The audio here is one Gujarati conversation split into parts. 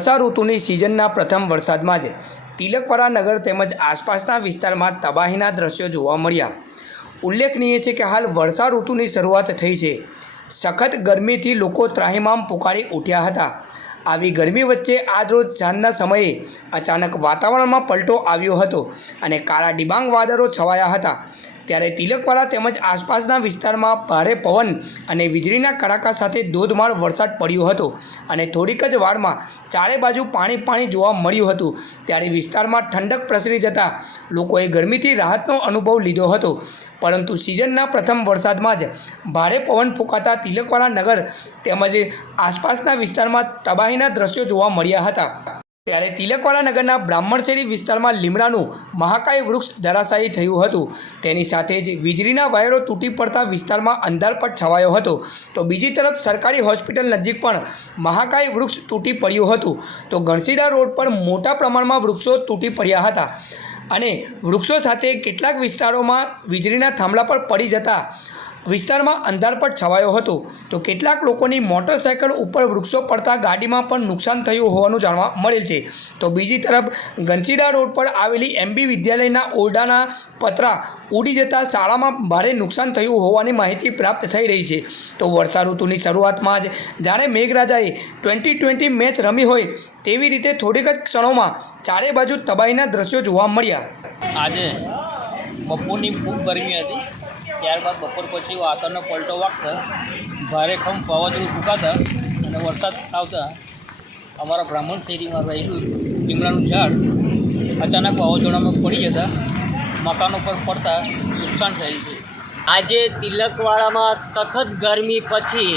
વર્ષા ઋતુની સિઝનના પ્રથમ વરસાદમાં જ તિલકવાડા નગર તેમજ આસપાસના વિસ્તારમાં તબાહીના દ્રશ્યો જોવા મળ્યા। ઉલ્લેખનીય છે કે હાલ વર્ષા ઋતુની શરૂઆત થઈ છે। સખત ગરમીથી લોકો ત્રાહિમામ પુકારી ઉઠ્યા હતા। આવી ગરમી વચ્ચે આજરોજ સાંજના સમયે અચાનક વાતાવરણમાં પલટો આવ્યો હતો અને કાળા ડિબાંગ વાદળો છવાયા હતા। ત્યારે તિલકવાડા તેમજ આસપાસના વિસ્તારમાં ભારે પવન અને વીજળીના કડાકા સાથે ધોધમાર વરસાદ પડ્યો હતો અને થોડીક જ વારમાં ચારે બાજુ પાણી જોવા મળ્યું હતું। ત્યારે વિસ્તારમાં ઠંડક પ્રસરી જતાં લોકોએ ગરમીથી રાહતનો અનુભવ લીધો હતો, પરંતુ સિઝનના પ્રથમ વરસાદમાં જ ભારે પવન ફૂંકાતા તિલકવાડા નગર તેમજ આસપાસના વિસ્તારમાં તબાહીના દ્રશ્યો જોવા મળ્યા હતા। ત્યારે તિલકવાડા નગરના બ્રાહ્મણશેરી વિસ્તારમાં લીમડાનું મહાકાય વૃક્ષ ધરાશાયી થયું હતું। તેની સાથે જ વીજળીના વાયરો તૂટી પડતા વિસ્તારમાં અંધારપટ છવાયો હતો। તો બીજી તરફ સરકારી હોસ્પિટલ નજીક પણ મહાકાય વૃક્ષ તૂટી પડ્યું હતું। તો ગણસીદા રોડ પર મોટા પ્રમાણમાં વૃક્ષો તૂટી પડ્યા હતા અને વૃક્ષો સાથે કેટલાક વિસ્તારોમાં વીજળીના થાંભલા પર પડી જતા વિસ્તારમાં અંધારપટ છવાયો હતો। તો કેટલાક લોકોની મોટરસાઇકલ ઉપર વૃક્ષો પડતા ગાડીમાં પણ નુકસાન થયું હોવાનું જાણવા મળેલ છે। તો બીજી તરફ ગંસીડા રોડ પર આવેલી એમબી વિદ્યાલયના ઓરડાના પતરા ઉડી જતા શાળામાં ભારે નુકસાન થયું હોવાની માહિતી પ્રાપ્ત થઈ રહી છે। તો વર્ષા ઋતુની શરૂઆતમાં જ જાણે મેઘરાજાએ 2020 મેચ રમી હોય તેવી રીતે થોડીક જ ક્ષણોમાં ચારે બાજુ તબાહીના દ્રશ્યો જોવા મળ્યા। આજે બપોરની ખૂબ ગરમી હતી, ત્યારબાદ બપોર પછી વાતાવરણનો પલટો વાગતા ભારે ખમ વાવાઝોડું ફૂંકાતા અને વરસાદ આવતા અમારા બ્રાહ્મણ શેરીમાં રહેલું લીમડાનું ઝાડ અચાનક વાવાઝોડામાં પડી જતા મકાનો પર પડતા નુકસાન થયેલ છે। આજે તિલકવાડામાં સખત ગરમી પછી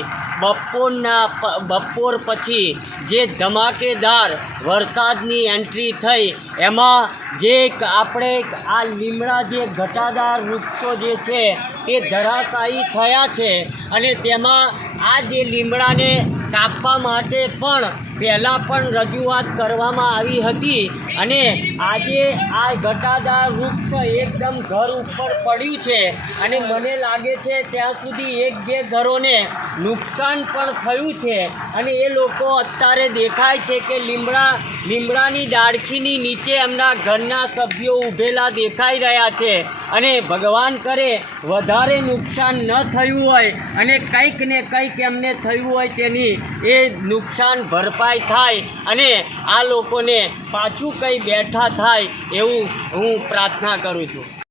બપોર પછી જે ધમાકેદાર વરસાદની એન્ટ્રી થઈ, એમાં જે આપણે આ લીમડા જે ઘટાદાર વૃક્ષો જે છે એ ધરાશાયી થયા છે અને તેમાં આ જે લીમડાને કાપવા માટે પણ પહેલાં પણ રજૂઆત કરવામાં આવી હતી અને આજે આ ઘટાદાર વૃક્ષ એકદમ ઘર ઉપર પડ્યું છે અને મને લાગે છે ત્યાં સુધી 1-2 ઘરોને નુકસાન પણ થયું છે અને એ લોકો અત્યારે દેખાય છે કે લીમડાની ડાળખીની નીચે એમના ઘરના સભ્યો ઊભેલા દેખાઈ રહ્યા છે અને ભગવાન કરે વધારે નુકસાન ન થયું હોય અને કંઈક ને કંઈક એમને થયું હોય તેની એ નુકસાન ભરપાઈ થાય અને આ લોકોને પાછું કંઈ બેઠા થાય એવું હું પ્રાર્થના કરું છું।